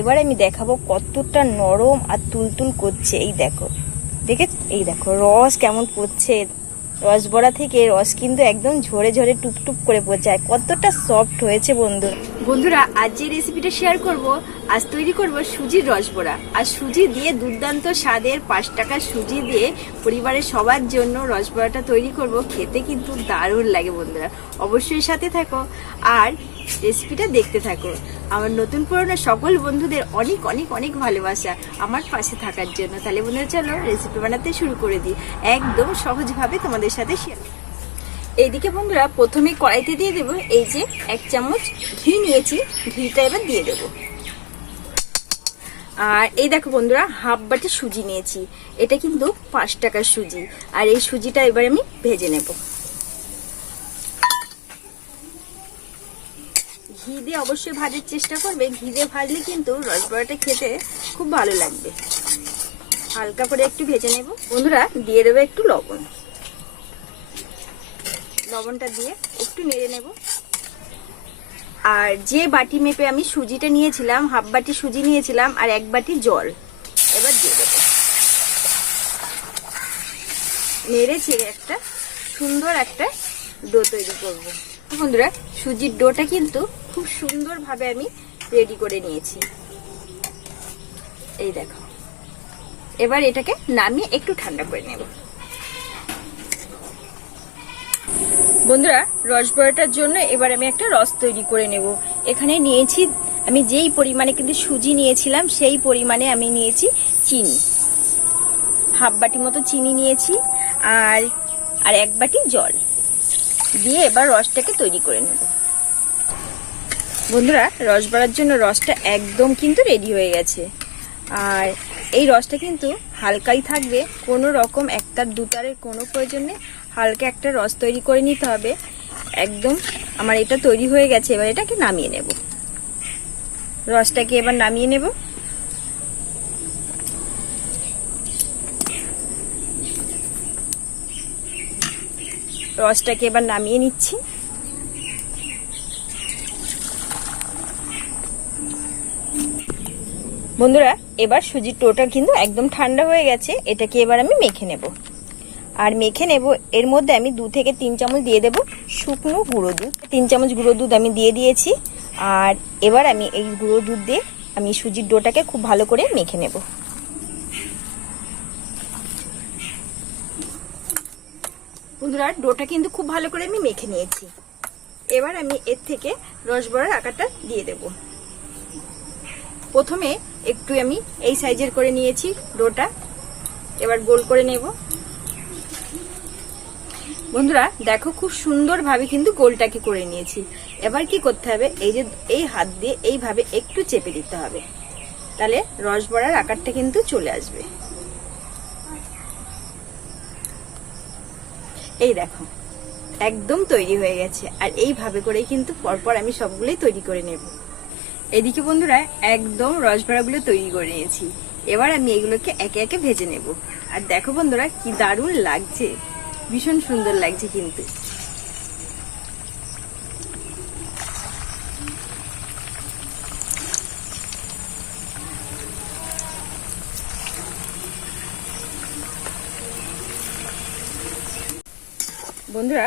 এবার আমি দেখাবো কতটা নরম আর তুলতুল করছে। এই দেখো রস কেমন পড়ছে। রস বড়া থেকে রস কিন্তু একদম ঝরে ঝরে টুপটুপ করে পড়ছে আর কতটা সফট হয়েছে বন্ধুরা আজ যে রেসিপিটা শেয়ার করব, আজ তৈরি করব সুজির রসবড়া। আর সুজি দিয়ে দুর্দান্ত স্বাদের 5 টাকার সুজি দিয়ে পরিবারের সবার জন্য রসবড়াটা তৈরি করব। খেতে কিন্তু দারুণ লাগে বন্ধুরা, অবশ্যই সাথে থাকো আর রেসিপিটা দেখতে থাকো। আমার নতুন পুরনো সকল বন্ধুদের অনেক অনেক অনেক ভালোবাসা আমার পাশে থাকার জন্য। তাহলে বন্ধুরা চলো রেসিপি বানাতে শুরু করে দিই, একদম সহজভাবে তোমাদের সাথে শেয়ার। এইদিকে বন্ধুরা প্রথমে কড়াইতে দিয়ে দেবো এই যে 1 চামচ ঘি নিয়েছি, ঘিটা এবার দিয়ে দেবো। আর এই দেখো বন্ধুরা হাফ বাটি সুজি নিয়েছি, এটা কিন্তু 5 টাকার সুজি। আর এই সুজিটা এবার আমি ভেজে নেব। ঘি দিয়ে অবশ্যই ভাজার চেষ্টা করবে, ঘি দিয়ে ভাজলে কিন্তু রসবড়াটা খেতে খুব ভালো লাগবে। হালকা করে একটু ভেজে নেব বন্ধুরা। দিয়ে দেবো একটু লবণ, লবণটা দিয়ে একটু নেড়ে নেব। আর যে বাটি মেপে আমি সুজিটা নিয়েছিলাম, হাফ বাটি সুজি নিয়েছিলাম আর 1 বাটি জল এবার দিয়ে দেবো। নেড়ে ছেড়ে একটা সুন্দর একটা ডো তৈরি করব। বন্ধুরা সুজির ডোটা কিন্তু খুব সুন্দরভাবে আমি রেডি করে নিয়েছি। এই দেখো, এবার এটাকে নামিয়ে একটু ঠান্ডা করে নেব। বন্ধুরা রসবড়াটার জন্য এবার আমি একটা রস তৈরি করে নেব। এখানে নিয়েছি আমি যেই পরিমাণে কিন্তু সুজি নিয়েছিলাম সেই পরিমাণে আমি নিয়েছি চিনি, হাফ বাটি মতো চিনি নিয়েছি আর 1 বাটি জল দিয়ে এবার রসটাকে তৈরি করে নেব। বন্ধুরা রসবড়ার জন্য রসটা একদম কিন্তু রেডি হয়ে গেছে। আর এই রসটা কিন্তু হালকাই থাকবে, কোনো রকম একটার দুটারের কোনো প্রয়োজন নেই। হালকা একটা রস তৈরি করে নিতে হবে। একদম আমার এটা তৈরি হয়ে গেছে, এবার এটাকে নামিয়ে নেব। রসটাকে এবার নামিয়ে নেব। রসটাকে এবার নামিয়ে নিচ্ছি। বন্ধুরা এবার সুজির ডোটা কিন্তু একদম ঠান্ডা হয়ে গেছে, এটাকে এবার আমি মেখে নেব। আর মেখে নেব এর মধ্যে আমি 2 থেকে 3 চামচ দিয়ে দেব শুকনো গুঁড়ো দুধ। 3 চামচ গুঁড়ো দুধ আমি দিয়ে দিয়েছি। আর এবার আমি এই গুঁড়ো দুধ দিয়ে আমি সুজির ডোটাকে খুব ভালো করে মেখে নেব। বন্ধুরা ডোটা কিন্তু খুব ভালো করে আমি মেখে নিয়েছি। এবার আমি এর থেকে রসবড়ার আকারটা দিয়ে দেব। প্রথমে একটু আমি এই সাইজের করে নিয়েছি ডোটা, এবার গোল করে নেব। বন্ধুরা দেখো খুব সুন্দরভাবে কিন্তু গোলটাকে করে নিয়েছি। এবার কি করতে হবে, এই যে এই হাত দিয়ে এইভাবে একটু চেপে দিতে হবে, তাহলে রসবড়ার আকারটা কিন্তু চলে আসবে। এই দেখো একদম তৈরি হয়ে গেছে। আর এইভাবে করেই কিন্তু পরপর আমি সবগুলোই তৈরি করে নেব। এদিকে বন্ধুরা একদম রসবড়াগুলো তৈরি করে নিয়েছি। এবার আমি এগুলোকে একে একে ভেজে নেব। আর দেখো বন্ধুরা কি দারুণ লাগছে, ভীষণ সুন্দর লাগছে কিন্তু। বন্ধুরা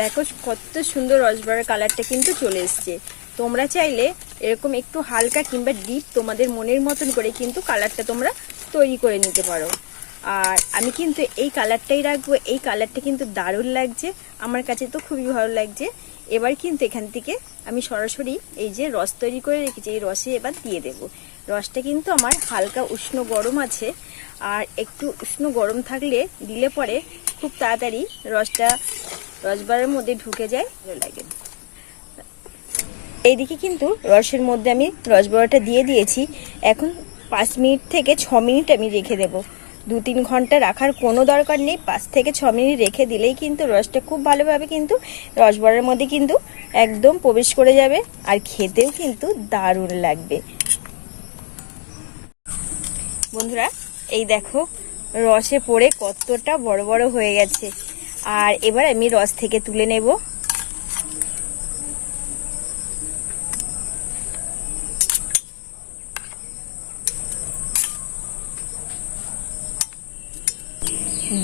দেখো কত সুন্দর রসবড়ার কালারটা কিন্তু চলে এসছে। তোমরা চাইলে এরকম একটু হালকা কিংবা ডিপ তোমাদের মনের মতন করে কিন্তু কালারটা তোমরা তৈরি করে নিতে পারো। আর আমি কিন্তু এই কালারটাই রাখবো, এই কালারটা কিন্তু দারুণ লাগছে, আমার কাছে তো খুবই ভালো লাগছে। এবার কিন্তু এখান থেকে আমি সরাসরি এই যে রস তৈরি করে রেখেছি এই রসে এবার দিয়ে দেব। রসটা কিন্তু আমার হালকা উষ্ণ গরম আছে, আর একটু উষ্ণ গরম থাকলে দিলে পরে খুব তাড়াতাড়ি রসটা রসবড়ার মধ্যে ঢুকে যায়, ভালো লাগে। এইদিকে কিন্তু রসের মধ্যে আমি রসবড়াটা দিয়ে দিয়েছি। এখন 5 মিনিট থেকে 6 মিনিট আমি রেখে দেব। 2-3 ঘন্টা রাখার কোনো দরকার নেই, 5 থেকে 6 মিনিট রেখে দিলেই কিন্তু রসটা খুব ভালোভাবে কিন্তু রসবড়ার মধ্যে কিন্তু একদম প্রবেশ করে যাবে আর খেতেও কিন্তু দারুণ লাগবে। বন্ধুরা এই দেখো রসে পড়ে কতটা বড় বড় হয়ে গেছে। আর এবার আমি রস থেকে তুলে নেব।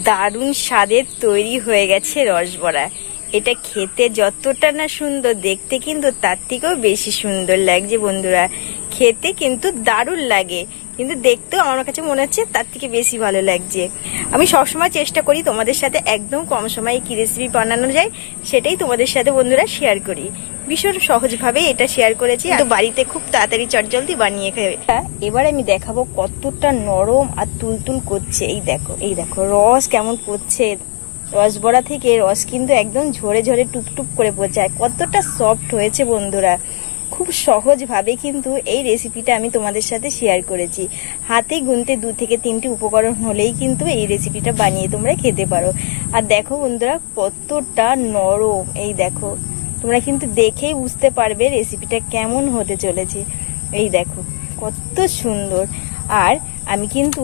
দারুণ স্বাদের তৈরি হয়ে গেছে রসবড়া। এটা খেতে যতটা না সুন্দর, দেখতে কিন্তু তার থেকেও বেশি সুন্দর লাগছে বন্ধুরা। খেতে কিন্তু দারুণ লাগে, কিন্তু দেখতেও আমার কাছে মনে হচ্ছে তার থেকে বেশি ভালো লাগছে। আমি সবসময় চেষ্টা করি তোমাদের সাথে একদম কম সময়ে কি রেসিপি বানানো যায় সেটাই তোমাদের সাথে বন্ধুরা শেয়ার করি। ভীষণ সহজভাবে এটা শেয়ার করেছি, তো বাড়িতে খুব তাড়াতাড়ি চটজলদি বানিয়ে খাবে। এবার আমি দেখাবো কতটা নরম আর তুলতুল করছে। এই দেখো, এই দেখো রস কেমন পড়ছে। রসবড়া থেকে রস কিন্তু একদম ঝরে ঝরে টুপটুপ করে পড়ছে, আর কতটা সফট হয়েছে বন্ধুরা। খুব সহজভাবে কিন্তু এই রেসিপিটা আমি তোমাদের সাথে শেয়ার করেছি। হাতে গুনতে 2 থেকে 3টি উপকরণ হলেই কিন্তু এই রেসিপিটা বানিয়ে তোমরা খেতে পারো। আর দেখো বন্ধুরা কতটা নরম, এই দেখো তোমরা কিন্তু দেখেই বুঝতে পারবে রেসিপিটা কেমন হতে চলেছে। এই দেখো কত সুন্দর। আর আমি কিন্তু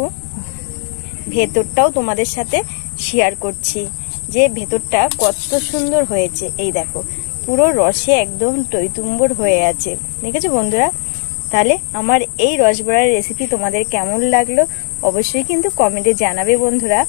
ভেতরটাও তোমাদের সাথে শেয়ার করছি যে ভেতরটা কত সুন্দর হয়েছে। এই দেখো পুরো রসে একদম টইটুম্বর হয়ে আছে, দেখেছো বন্ধুরা। তাহলে আমার এই রসবড়ার রেসিপি তোমাদের কেমন লাগলো অবশ্যই কিন্তু কমেন্টে জানাবে বন্ধুরা।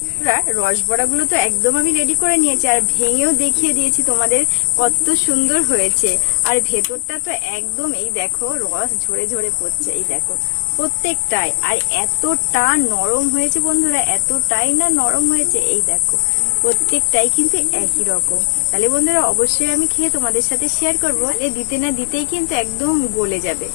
রসবড়াগুলো তো একদম আমি রেডি করে নিয়েছি, আর ভেঙেও দেখিয়ে দিয়েছি তোমাদের কত সুন্দর হয়েছে। আর ভেতরটা তো একদম এই দেখো রস ঝরে ঝরে পড়ছে, এই দেখো প্রত্যেকটাই। আর এতটা নরম হয়েছে বন্ধুরা, এতটাই না নরম হয়েছে, এই দেখো প্রত্যেকটাই কিন্তু একই রকম। তাহলে বন্ধুরা অবশ্যই আমি খেয়ে তোমাদের সাথে শেয়ার করবো। দিতে না দিতেই কিন্তু একদম গলে যাবে।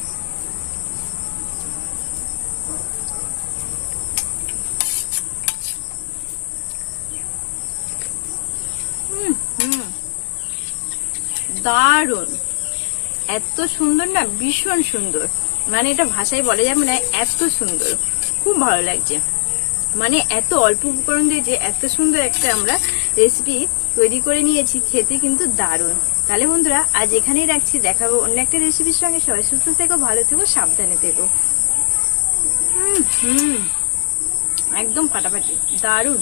দারুন, এত সুন্দর না, ভীষণ সুন্দর। মানে এটা ভাষায় বলা যাবে না, এত সুন্দর, খুব ভালো লাগছে। মানে এত অল্প উপকরণ দিয়ে যে এত সুন্দর একটা আমরা রেসিপি তৈরি করে নিয়েছি, খেতে কিন্তু দারুণ। তাহলে বন্ধুরা আজ এখানেই রাখছি, দেখাবো অন্য একটা রেসিপির সঙ্গে। সবাই সুস্থ থেকো, ভালো থেকো, সাবধানে থেকো। একদম ফাটাফাটি, দারুণ।